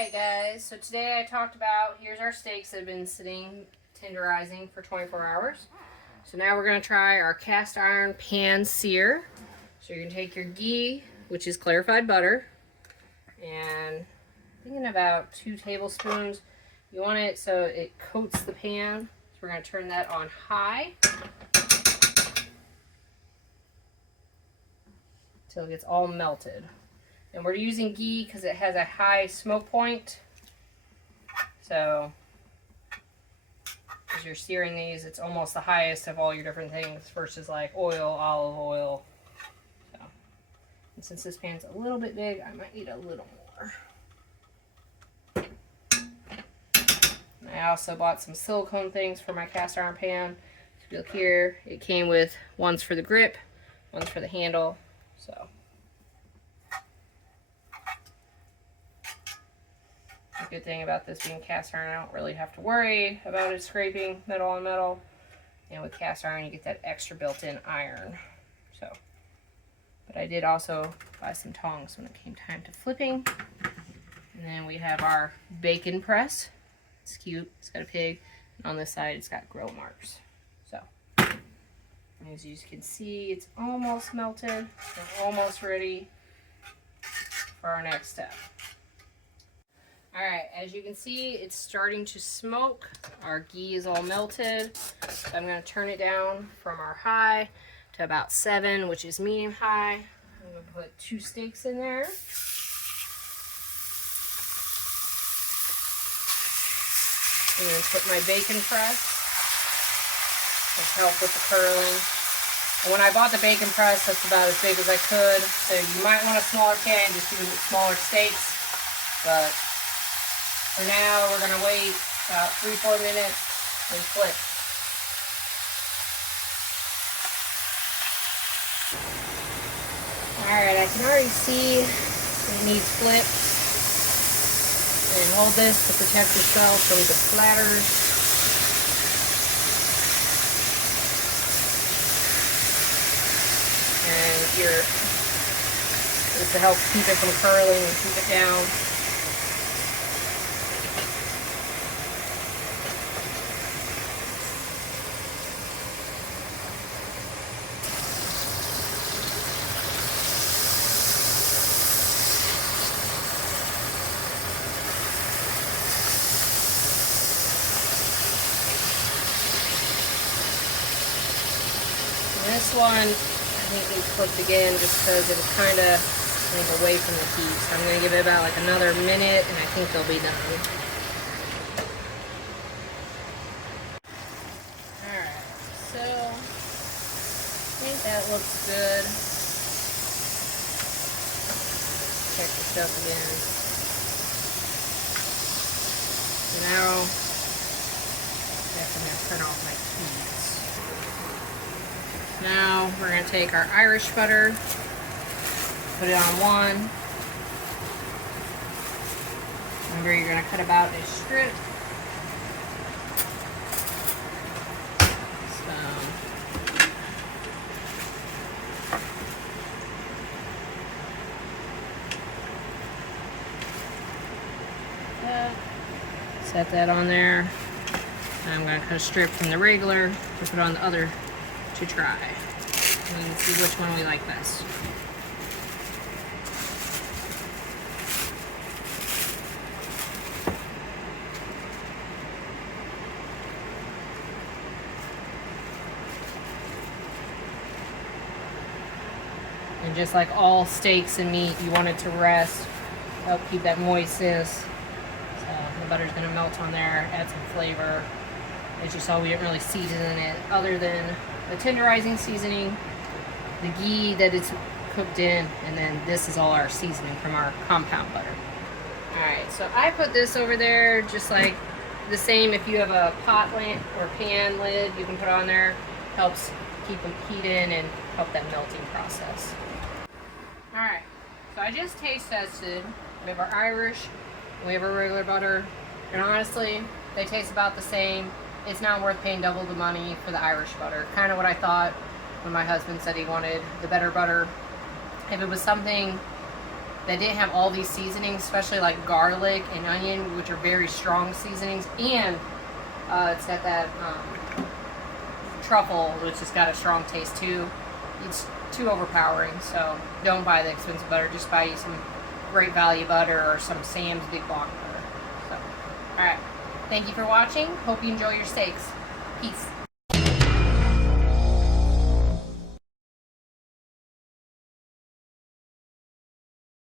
Alright guys, so today I talked about, here's our steaks that have been sitting tenderizing for 24 hours. So now we're going to try our cast iron pan sear. So you're going to take your ghee, which is clarified butter, and thinking about 2 tablespoons. You want it so it coats the pan. So we're going to turn that on high until it gets all melted. And we're using ghee because it has a high smoke point. So, as you're searing these, it's almost the highest of all your different things versus like oil, olive oil. So, and since this pan's a little bit big, I might need a little more. And I also bought some silicone things for my cast iron pan. If you look here, it came with ones for the grip, ones for the handle. So. The good thing about this being cast iron, I don't really have to worry about it scraping metal on metal. And with cast iron, you get that extra built-in iron. So, but I did also buy some tongs when it came time to flipping. And then we have our bacon press. It's cute. It's got a pig. And on this side, it's got grill marks. So, as you can see, it's almost melted. We're almost ready for our next step. Alright, as you can see, it's starting to smoke. Our ghee is all melted. So I'm going to turn it down from our high to about 7, which is medium high. I'm going to put 2 steaks in there. I'm going to put my bacon press to help with the curling. And when I bought the bacon press, that's about as big as I could. So you might want a smaller pan, just do smaller steaks. But for now, we're going to wait about 3-4 minutes and flip. Alright, I can already see it needs flipped. And hold this to protect yourself from the splatters. And this will help keep it from curling and keep it down. This one, I think needs flipped again just because it was kind of away from the heat. So I'm going to give it about like another minute and I think they'll be done. Alright, so I think that looks good. Check the stuff again. So now, I guess I'm going to turn off my heat. Now we're going to take our Irish butter, put it on 1. Remember, you're going to cut about a strip. Set that on there. And I'm going to cut a strip from the regular to put on the other to try and see which one we like best. And just like all steaks and meat, you want it to rest, help keep that moistness. So the butter's going to melt on there, add some flavor. As you saw, we didn't really season it other than the tenderizing seasoning, the ghee that it's cooked in, and then this is all our seasoning from our compound butter. Alright, so I put this over there just like the same. If you have a pot lid or pan lid, you can put on there. Helps keep the heat in and help that melting process. Alright, so I just taste tested. We have our Irish, we have our regular butter, and honestly, they taste about the same. It's not worth paying double the money for the Irish butter. Kind of what I thought when my husband said he wanted the better butter. If it was something that didn't have all these seasonings, especially like garlic and onion, which are very strong seasonings, and it's got that truffle, which has got a strong taste too. It's too overpowering, so don't buy the expensive butter. Just buy you some Great Value butter or some Sam's Big Block butter. So, all right. Thank you for watching. Hope you enjoy your steaks. Peace.